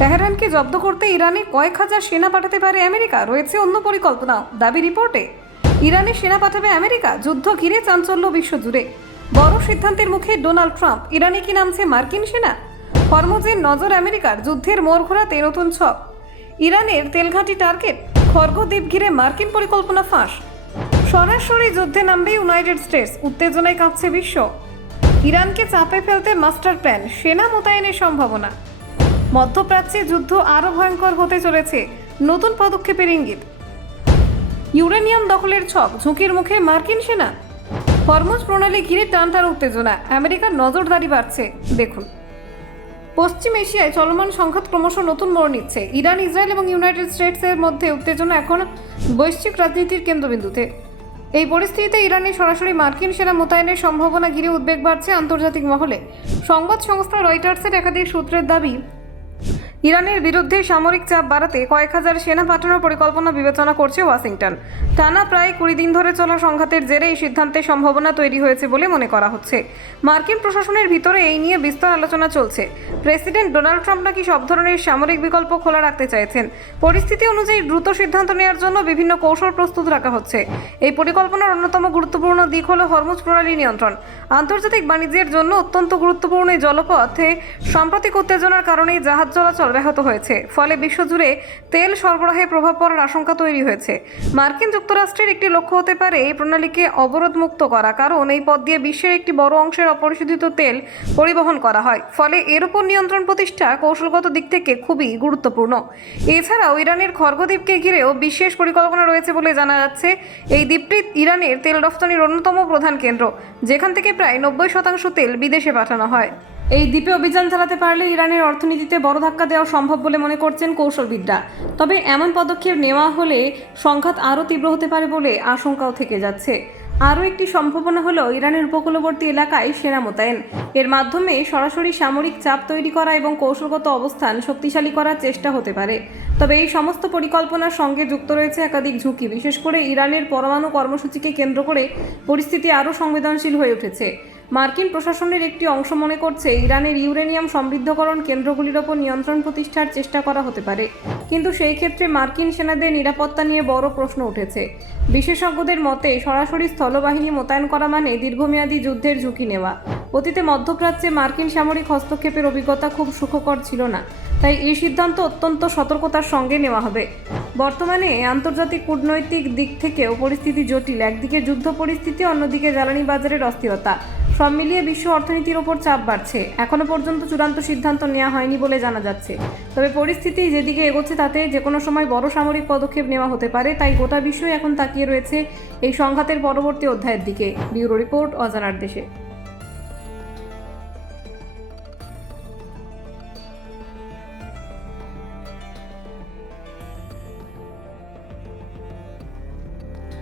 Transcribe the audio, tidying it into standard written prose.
তেহরানকে জব্দ করতে ইরানে কয়েক হাজার সেনা পাঠাতে পারে আমেরিকা, রয়েছে অন্য পরিকল্পনাও, দাবি রিপোর্টে। ইরানে সেনা পাঠাবে আমেরিকা, যুদ্ধ ঘিরে চাঞ্চল্য বিশ্বজুড়ে। বড় সিদ্ধান্তের মুখে ডোনাল্ড ট্রাম্প, ইরানে কি নামছে মার্কিন সেনা? হরমুজের নজর আমেরিকার, যুদ্ধের মোড় ঘোরাতে নতুন ছক। ইরানের তেলঘাঁটি টার্গেট, খর্গ দ্বীপ ঘিরে মার্কিন পরিকল্পনা ফাঁস। সরাসরি যুদ্ধে নামবে ইউনাইটেড স্টেটস, উত্তেজনায় কাঁপছে বিশ্ব। ইরানকে চাপে ফেলতে মাস্টার প্ল্যান, সেনা মোতায়েনের সম্ভাবনা। মধ্যপ্রাচ্যে যুদ্ধ আরও ভয়ঙ্কর হতে চলেছে, নতুন পদক্ষেপের ইঙ্গিত। ইউরেনিয়াম দখলের ছক, ঝুঁকির মুখে মার্কিন সেনা। হরমুজ প্রণালী ঘিরে টানটান উত্তেজনা, আমেরিকার নজরদারি বাড়ছে। দেখুন, পশ্চিম এশিয়ায় চলমান সংঘাত ক্রমশ নতুন মোড় নিচ্ছে। ইরান, ইসরায়েল এবং ইউনাইটেড স্টেটসের মধ্যে উত্তেজনা এখন বৈশ্বিক রাজনীতির কেন্দ্রবিন্দুতে। এই পরিস্থিতিতে ইরানে সরাসরি মার্কিন সেনা মোতায়েনের সম্ভাবনা ঘিরে উদ্বেগ বাড়ছে আন্তর্জাতিক মহলে। সংবাদ সংস্থা রয়টার্সের একাধিক সূত্রের দাবি, ইরানের বিরুদ্ধে সামরিক চাপ বাড়াতে কয়েক হাজার সেনা পাঠানোর পরিকল্পনা বিবেচনা করছে ওয়াশিংটন। টানা প্রায় 20 দিন ধরে চলা সংঘাতের জেরে এই সিদ্ধান্তের সম্ভাবনা তৈরি হয়েছে বলে মনে করা হচ্ছে। মার্কিন প্রশাসনের ভিতরে এই নিয়ে বিস্তর আলোচনা চলছে। প্রেসিডেন্ট ডোনাল্ড ট্রাম্প নাকি সব ধরনের সামরিক বিকল্প খোলা রাখতে চাইছেন। পরিস্থিতি অনুযায়ী দ্রুত সিদ্ধান্ত নেওয়ার জন্য বিভিন্ন কৌশল প্রস্তুত রাখা হচ্ছে। এই পরিকল্পনার অন্যতম গুরুত্বপূর্ণ দিক হল হরমুজ প্রণালী নিয়ন্ত্রণ। আন্তর্জাতিক বাণিজ্যের জন্য অত্যন্ত গুরুত্বপূর্ণ এই জলপথে সাম্প্রতিক উত্তেজনার কারণে জাহাজ চলাচল ব্যাহত হয়েছে, ফলে বিশ্বজুড়ে তেল সরবরাহে প্রভাব পড়ার আশঙ্কা তৈরি হয়েছে। মার্কিন যুক্তরাষ্ট্রের একটি লক্ষ্য হতে পারে এই প্রণালীকে অবরোধমুক্ত করা, কারণ এই পথ দিয়ে বিশ্বের একটি বড় অংশের অপরিশোধিত তেল পরিবহন করা হয়। ফলে এর উপর নিয়ন্ত্রণ প্রতিষ্ঠা কৌশলগত দিক থেকে খুবই গুরুত্বপূর্ণ। এছাড়াও ইরানের খর্গ দ্বীপকে ঘিরেও বিশেষ পরিকল্পনা রয়েছে বলে জানা যাচ্ছে। এই দ্বীপটি ইরানের তেল রফতানির অন্যতম প্রধান কেন্দ্র, যেখান থেকে প্রায় 90% তেল বিদেশে পাঠানো হয়। এই দ্বীপে অভিযান চালাতে পারলে ইরানের অর্থনীতিতে বড় ধাক্কা দেওয়া সম্ভব বলে মনে করছেন কৌশলবিদরা। তবে এমন পদক্ষেপ নেওয়া হলে সংঘাত আরও তীব্র হতে পারে বলে আশঙ্কাও থেকে যাচ্ছে। আরও একটি সম্ভাবনা হলো ইরানের উপকূলবর্তী এলাকায় সেনা মোতায়েন। এর মাধ্যমে সরাসরি সামরিক চাপ তৈরি করা এবং কৌশলগত অবস্থান শক্তিশালী করার চেষ্টা হতে পারে। তবে এই সমস্ত পরিকল্পনার সঙ্গে যুক্ত রয়েছে একাধিক ঝুঁকি, বিশেষ করে ইরানের পরমাণু কর্মসূচিকে কেন্দ্র করে পরিস্থিতি আরও সংবেদনশীল হয়ে উঠেছে। মার্কিন প্রশাসনের একটি অংশ মনে করছে ইরানের ইউরেনিয়াম সমৃদ্ধকরণ কেন্দ্রগুলির ওপর নিয়ন্ত্রণ প্রতিষ্ঠার চেষ্টা করা হতে পারে, কিন্তু সেই ক্ষেত্রে মার্কিন সেনাদের নিরাপত্তা নিয়ে বড় প্রশ্ন উঠেছে। বিশেষজ্ঞদের মতে সরাসরি স্থলবাহিনী মোতায়েন করা মানে দীর্ঘমেয়াদী যুদ্ধের ঝুঁকি নেওয়া। অতীতে মধ্যপ্রাচ্যে মার্কিন সামরিক হস্তক্ষেপের অভিজ্ঞতা খুব সুখকর ছিল না, তাই এই সিদ্ধান্ত অত্যন্ত সতর্কতার সঙ্গে নেওয়া হবে। বর্তমানে আন্তর্জাতিক কূটনৈতিক দিক থেকেও পরিস্থিতি জটিল। একদিকে যুদ্ধ পরিস্থিতি, অন্যদিকে জ্বালানি বাজারের অস্থিরতা, সব মিলিয়ে বিশ্ব অর্থনীতির ওপর চাপ বাড়ছে। এখনো পর্যন্ত চূড়ান্ত সিদ্ধান্ত নেওয়া হয়নি বলে জানা যাচ্ছে। তবে পরিস্থিতি যেদিকে এগোচ্ছে তাতে যে কোনো সময় বড় সামরিক পদক্ষেপ নেওয়া হতে পারে, তাই গোটা বিশ্বই এখন তাকিয়ে রয়েছে এই সংঘাতের পরবর্তী অধ্যায়ের দিকে। ব্যুরো রিপোর্ট, অজানার দেশে।